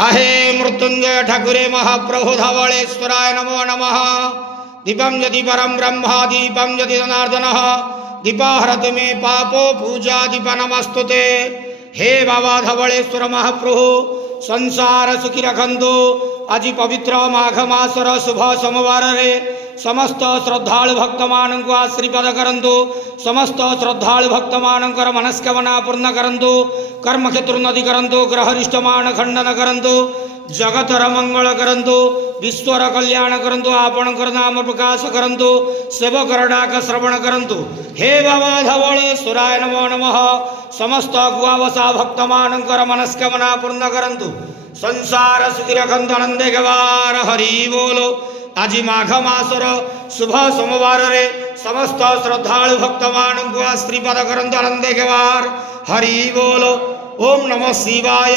आहे मृत्युंजय ठाकुरे महाप्रभु धवलेश्वराय नमो नमः। दीपं यदि परम ब्रह्म दीपं यदि जनार्दन दीपाहरति मे पापो पूजा दीप नमस्तुते। हे बाबा धवलेश्वर महाप्रभु संसार सुखी रखंतु। आज पवित्र माघ मासर शुभ सोमवार रे समस्त श्रद्धालु भक्त मान को आशीर्वाद करंतु। समस्त श्रद्धालु भक्त मानकर मनस्कामना पूर्ण करंतु। कर्म क्षेत्र उन्नति करंतु। ग्रहरिष्ट मान खंडन करंतु। जगतर मंगल करंतु। विश्वर कल्याण करंतु। आपणकर नाम प्रकाश करंतु। सेवकर डाक श्रवण करंतु। हे बाबा धवलेश्वराय नमो नमः। समस्त गुआवसा भक्त मानकर मनस्कामना पूर्ण करंतु। संसार सुखी रखंतु। आनंदे गवार हरि बोलो। आज माघ मासर शुभ सोमवार रे समस्त श्रद्धालु भक्त मान को आशीर्वाद करंतु। आनंदे गवार हरि बोलो। ओम नमः शिवाय।